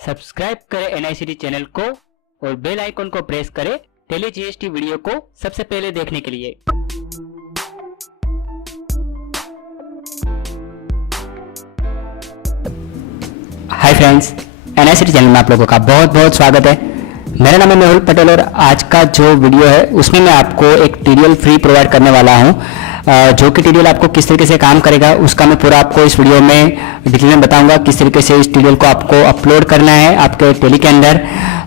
Subscribe करें एनआईसीटी channel को और बेल आइकन को प्रेस करें टेली जीएसटी वीडियो को सबसे पहले देखने के लिए। हाय फ्रेंड्स, एनआईसीटी चैनल में आप लोगों का बहुत बहुत स्वागत है। मेरा नाम है मेहुल पटेल और आज का जो वीडियो है उसमें मैं आपको एक टीडीएल फ्री प्रोवाइड करने वाला हूं, जो कि टीडीएल आपको किस तरीके से काम करेगा उसका मैं पूरा आपको इस वीडियो में डिटेल में बताऊंगा। किस तरीके से इस टीडीएल को आपको अपलोड करना है आपके टेली के अंदर।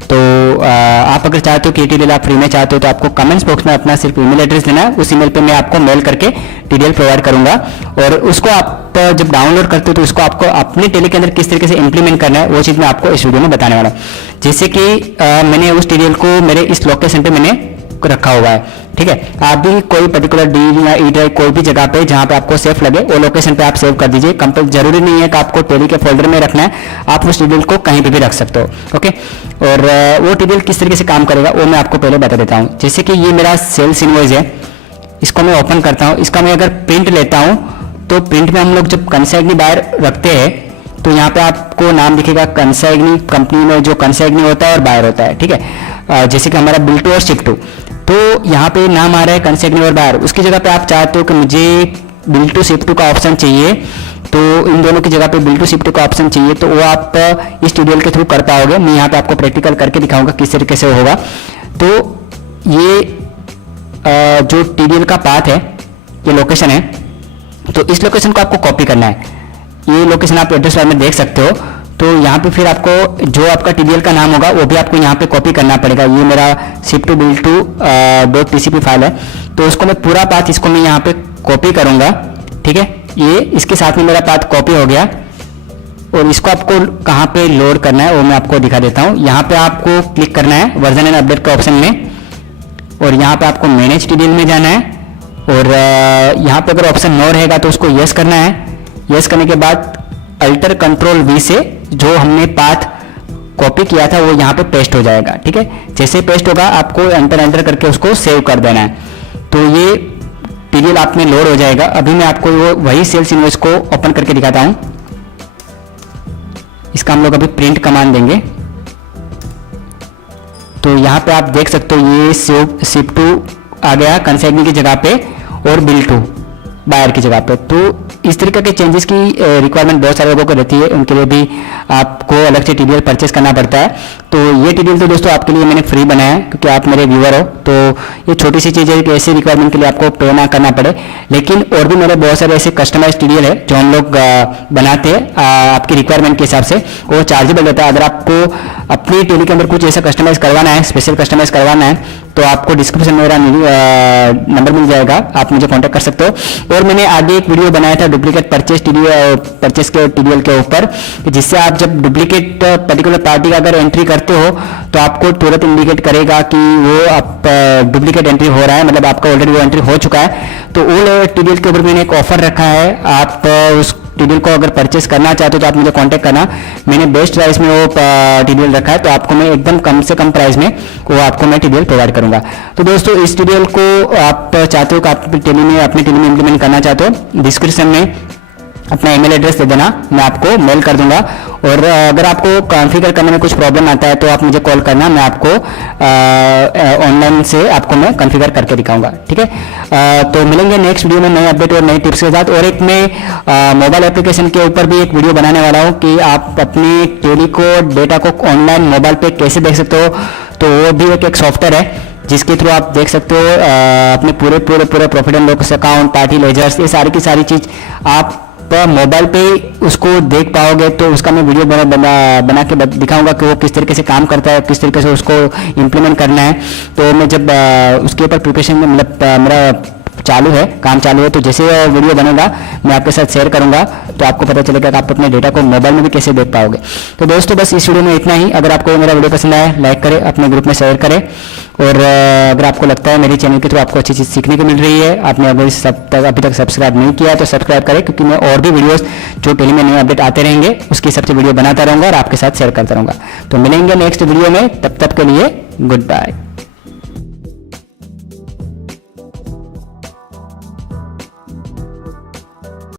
तो आप अगर चाहते हो कि टीडीएल आप फ्री में चाहते हो तो आपको कमेंट्स बॉक्स में अपना सिर्फ ईमेल एड्रेस देना है। उस ईमेल पे मैं आपको मेल करके टीडीएल प्रोवाइड करूंगा और उसको आप जब डाउनलोड करते हो तो उसको आपको अपने टेली के अंदर किस तरीके से इंप्लीमेंट करना है वो चीज़ मैं आपको इस वीडियो में बताने वाला हूँ। जैसे कि मैंने उस टीडीएल को मेरे इस लोकेशन पे मैंने रखा हुआ है, ठीक है। आप भी कोई पर्टिकुलर डी या ई ड्राइव कोई भी जगह पे जहां पे आपको सेफ लगे वो लोकेशन पे आप सेव कर दीजिए। जरूरी नहीं है कि आपको टेली के फोल्डर में रखना है, आप उस टीडीएल को कहीं पे भी रख सकते हो, ओके। और वो टीडीएल किस तरीके से काम करेगा वो मैं आपको पहले बता देता हूँ। जैसे कि ये मेरा सेल्स इनवॉइस है, इसको मैं ओपन करता हूँ। इसका मैं अगर प्रिंट लेता हूँ तो प्रिंट में हम लोग जब कंसाइग्नी बाहर रखते हैं तो यहाँ पे आपको नाम दिखेगा कंसाइग्नी, कंपनी में जो कंसाइग्नी होता है और बायर होता है, ठीक है। जैसे कि हमारा बिल टू और शिप टू, तो यहाँ पे नाम आ रहा है कंसाइग्नी और बायर। उसकी जगह पे आप चाहते हो कि मुझे बिल टू शिप टू का ऑप्शन चाहिए, तो इन दोनों की जगह पे बिल टू शिप टू का ऑप्शन चाहिए, तो वो आप इस टीडीएल के थ्रू कर पाओगे। मैं यहाँ पे आपको प्रैक्टिकल करके दिखाऊंगा किस तरीके से होगा। तो ये जो टीडीएल का पाथ है, ये लोकेशन है, तो इस लोकेशन को आपको कॉपी करना है। ये लोकेशन आप एड्रेस बार में देख सकते हो। तो यहाँ पे फिर आपको जो आपका टीडीएल का नाम होगा वो भी आपको यहाँ पे कॉपी करना पड़ेगा। ये मेरा ship to bill to .tcp file है, तो उसको मैं पूरा पाथ इसको मैं यहाँ पे कॉपी करूंगा, ठीक है। ये इसके साथ में मेरा पाथ कॉपी हो गया और इसको आपको कहाँ पे लोड करना है वो मैं आपको दिखा देता हूँ। यहाँ पे आपको क्लिक करना है वर्जन एंड अपडेट के ऑप्शन में और यहाँ पे आपको मैनेज टीडीएल में जाना है और यहाँ पे अगर ऑप्शन नो रहेगा तो उसको यस करना है। यस करने के बाद अल्टर कंट्रोल वी से जो हमने पाथ कॉपी किया था वो यहाँ पे पेस्ट हो जाएगा, ठीक है। जैसे पेस्ट होगा आपको एंटर करके उसको सेव कर देना है। तो ये टीडीएल आप में लोड हो जाएगा। अभी मैं आपको वही सेल्स इनवॉइस को ओपन करके दिखाता हूँ। इसका हम लोग अभी प्रिंट कमांड देंगे। तो यहाँ पे आप देख सकते हो ये शिप टू आ गया कंसाइग्नी की जगह पे और बिल टू बायर की जगह पे। तो इस तरीके के चेंजेस की रिक्वायरमेंट बहुत सारे लोगों को रहती है, उनके लिए भी आपको अलग से टीडीएल परचेस करना पड़ता है। तो ये टीडीएल तो दोस्तों आपके लिए मैंने फ्री बनाया है क्योंकि आप मेरे व्यूअर हो। तो ये छोटी सी चीज़ है कि ऐसी रिक्वायरमेंट के लिए आपको पे ना करना पड़े। लेकिन और भी मेरे बहुत सारे ऐसे कस्टमाइज टीडीएल है जो हम लोग बनाते हैं आपकी रिक्वायरमेंट के हिसाब से, वो चार्जेबल रहता है। अगर आपको अपनी टेली के अंदर कुछ ऐसा कस्टमाइज करवाना है, स्पेशल कस्टमाइज करवाना है, तो आपको डिस्क्रिप्शन में मेरा नंबर मिल जाएगा, आप मुझे कांटेक्ट कर सकते हो। और मैंने आगे एक वीडियो बनाया था डुप्लीकेट परचेस के टीडीएल के ऊपर, जिससे आप जब डुप्लीकेट पर्टिकुलर पार्टी का अगर एंट्री करते हो तो आपको तुरंत इंडिकेट करेगा कि वो आप डुप्लीकेट एंट्री हो रहा है, मतलब आपका ऑलरेडी वो एंट्री हो चुका है। तो वो टीडीएल के ऊपर मैंने एक ऑफर रखा है, आप उस टीडीएल को अगर परचेस करना चाहते हो तो आप मुझे कांटेक्ट करना। मैंने बेस्ट प्राइस में वो टीडीएल रखा है, तो आपको मैं एकदम कम से कम प्राइस में वो आपको मैं टीडीएल प्रोवाइड करूंगा। तो दोस्तों इस टीडीएल को आप चाहते हो कि आप अपनी टेली में इंप्लीमेंट करना चाहते हो, डिस्क्रिप्शन में अपना ईमेल एड्रेस दे देना, मैं आपको मेल कर दूंगा। और अगर आपको कॉन्फ़िगर करने में कुछ प्रॉब्लम आता है तो आप मुझे कॉल करना, मैं आपको ऑनलाइन से आपको मैं कॉन्फ़िगर करके दिखाऊंगा, ठीक है। तो मिलेंगे नेक्स्ट वीडियो में नए अपडेट और नए टिप्स के साथ। और एक मैं मोबाइल एप्लीकेशन के ऊपर भी एक वीडियो बनाने वाला हूँ कि आप अपनी टेली को डेटा को ऑनलाइन मोबाइल पे कैसे देख सकते हो। तो वो भी एक सॉफ्टवेयर है जिसके थ्रू आप देख सकते हो अपने पूरे profit and loss account, party ledgers, ये सारी की सारी चीज आप मोबाइल पे उसको देख पाओगे। तो उसका मैं वीडियो बना के दिखाऊंगा कि वो किस तरीके से काम करता है, किस तरीके से उसको इम्प्लीमेंट करना है। तो मैं जब उसके ऊपर प्रिपरेशन में मतलब मेरा काम चालू है, तो जैसे वीडियो बनेगा मैं आपके साथ शेयर करूंगा, तो आपको पता चलेगा कि आप अपने डेटा को मोबाइल में भी कैसे देख पाओगे। तो दोस्तों बस इस वीडियो में इतना ही। अगर आपको मेरा वीडियो पसंद आया लाइक करें, अपने ग्रुप में शेयर करें। और अगर आपको लगता है मेरे चैनल के थ्रू आपको अच्छी चीज़ सीखने को मिल रही है, आपने अभी तक सब्सक्राइब नहीं किया तो सब्सक्राइब करें, क्योंकि मैं और भी वीडियोस जो टेली में नए अपडेट आते रहेंगे उसकी सबसे वीडियो बनाता रहूंगा और आपके साथ शेयर करता रहूंगा। तो मिलेंगे नेक्स्ट वीडियो में, तब तक के लिए गुड बाय।